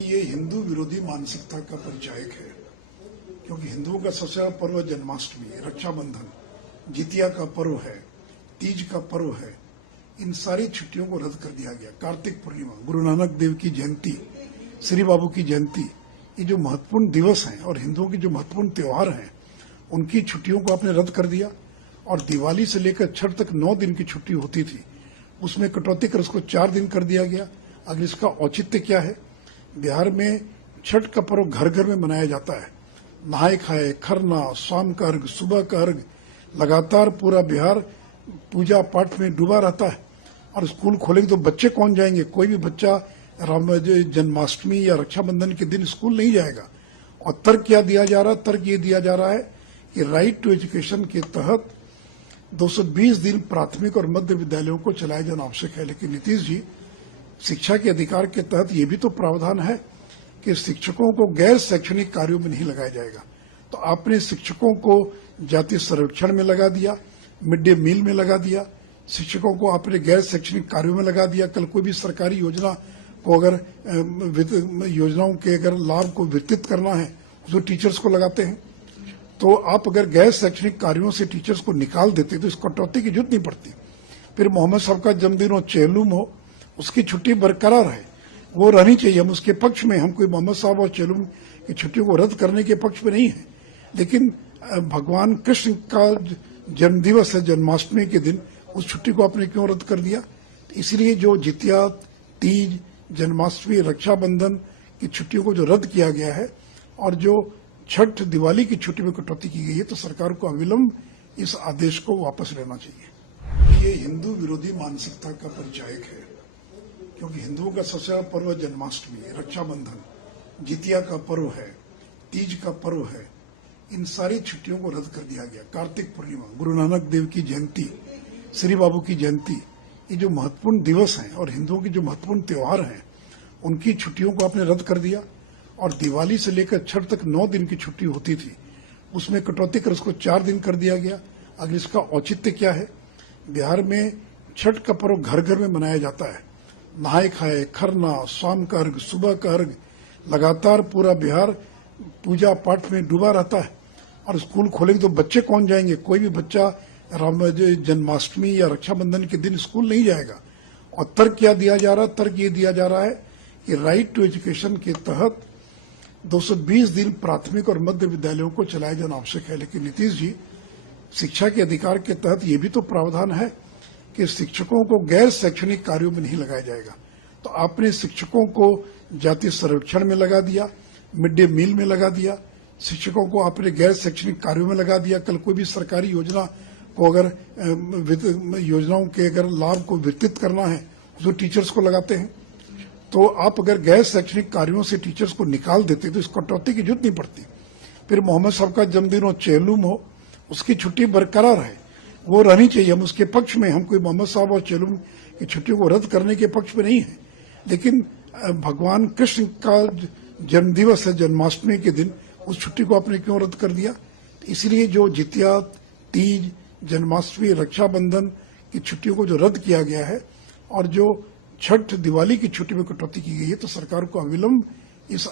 ये हिंदू विरोधी मानसिकता का परिचायक है, क्योंकि हिंदुओं का सबसे बड़ा पर्व जन्माष्टमी, रक्षाबंधन, जितिया का पर्व है, तीज का पर्व है। इन सारी छुट्टियों को रद्द कर दिया गया। कार्तिक पूर्णिमा, गुरु नानक देव की जयंती, श्री बाबू की जयंती, ये जो महत्वपूर्ण दिवस हैं और हिंदुओं के जो महत्वपूर्ण त्योहार हैं, उनकी छुट्टियों को आपने रद्द कर दिया। और दिवाली से लेकर छठ तक 9 दिन की छुट्टी होती थी, उसमें कटौती कर उसको 4 दिन कर दिया गया। अगर इसका औचित्य क्या है? बिहार में छठ का पर्व घर घर में मनाया जाता है। नहाए खाए, खरना, शाम का अर्घ, सुबह का अर्घ, लगातार पूरा बिहार पूजा पाठ में डूबा रहता है। और स्कूल खोलेंगे तो बच्चे कौन जाएंगे? कोई भी बच्चा जन्माष्टमी या रक्षाबंधन के दिन स्कूल नहीं जाएगा। और तर्क क्या दिया जा रहा है? तर्क ये दिया जा रहा है कि राइट टू एजुकेशन के तहत 220 दिन प्राथमिक और मध्य विद्यालयों को चलाया जाना आवश्यक है। लेकिन नीतीश जी, शिक्षा के अधिकार के तहत ये भी तो प्रावधान है कि शिक्षकों को गैर शैक्षणिक कार्यों में नहीं लगाया जाएगा। तो आपने शिक्षकों को जाति सर्वेक्षण में लगा दिया, मिड डे मील में लगा दिया, शिक्षकों को आपने गैर शैक्षणिक कार्यों में लगा दिया। कल कोई भी सरकारी योजना को अगर योजनाओं के अगर लाभ को वितरित करना है तो टीचर्स को लगाते हैं। तो आप अगर गैर शैक्षणिक कार्यों से टीचर्स को निकाल देते तो इस कटौती की जरूरत नहीं पड़ती। फिर मोहम्मद साहब का जन्मदिन हो, चेलूम हो, उसकी छुट्टी बरकरार है, वो रहनी चाहिए। हम उसके पक्ष में, हम कोई मोहम्मद साहब और चेलूम की छुट्टियों को रद्द करने के पक्ष में नहीं है। लेकिन भगवान कृष्ण का जन्मदिवस है, जन्माष्टमी के दिन, उस छुट्टी को आपने क्यों रद्द कर दिया? इसलिए जो जितिया, तीज, जन्माष्टमी, रक्षाबंधन की छुट्टियों को जो रद्द किया गया है और जो छठ, दिवाली की छुट्टी में कटौती की गई है, तो सरकार को अविलंब इस आदेश को वापस लेना चाहिए। ये हिंदू विरोधी मानसिकता का परिचायक है, क्योंकि हिंदुओं का सबसे बड़ा पर्व जन्माष्टमी, रक्षाबंधन, जितिया का पर्व है, तीज का पर्व है। इन सारी छुट्टियों को रद्द कर दिया गया। कार्तिक पूर्णिमा, गुरु नानक देव की जयंती, श्री बाबू की जयंती, ये जो महत्वपूर्ण दिवस हैं और हिंदुओं के जो महत्वपूर्ण त्योहार हैं, उनकी छुट्टियों को आपने रद्द कर दिया। और दिवाली से लेकर छठ तक 9 दिन की छुट्टी होती थी, उसमें कटौती कर उसको 4 दिन कर दिया गया। अगर इसका औचित्य क्या है? बिहार में छठ का पर्व घर घर में मनाया जाता है। नहाए खाए, खरना, शाम का अर्घ, सुबह का अर्घ, लगातार पूरा बिहार पूजा पाठ में डूबा रहता है। और स्कूल खोलेंगे तो बच्चे कौन जाएंगे? कोई भी बच्चा जन्माष्टमी या रक्षाबंधन के दिन स्कूल नहीं जाएगा। और तर्क क्या दिया जा रहा है? तर्क ये दिया जा रहा है कि राइट टू एजुकेशन के तहत 220 दिन प्राथमिक और मध्य विद्यालयों को चलाया जाना आवश्यक है। लेकिन नीतीश जी, शिक्षा के अधिकार के तहत ये भी तो प्रावधान है कि शिक्षकों को गैर शैक्षणिक कार्यों में नहीं लगाया जाएगा। तो आपने शिक्षकों को जाति सर्वेक्षण में लगा दिया, मिड डे मील में लगा दिया, शिक्षकों को आपने गैर शैक्षणिक कार्यों में लगा दिया। कल कोई भी सरकारी योजना को अगर योजनाओं के अगर लाभ को वितरित करना है तो टीचर्स को लगाते हैं। तो आप अगर गैर शैक्षणिक कार्यों से टीचर्स को निकाल देते तो इस कटौती की जरूरत नहीं पड़ती। फिर मोहम्मद साहब का जन्मदिन हो, चेलूम हो, उसकी छुट्टी बरकरार है, वो रहनी चाहिए। हम उसके पक्ष में, हम कोई मोहम्मद साहब और चेलूम की छुट्टियों को रद्द करने के पक्ष में नहीं है। लेकिन भगवान कृष्ण का जन्मदिवस है, जन्माष्टमी के दिन, उस छुट्टी को आपने क्यों रद्द कर दिया? इसलिए जो जितिया, तीज, जन्माष्टमी, रक्षाबंधन की छुट्टियों को जो रद्द किया गया है और जो छठ, दिवाली की छुट्टी में कटौती की गई है, तो सरकार को अविलंब इस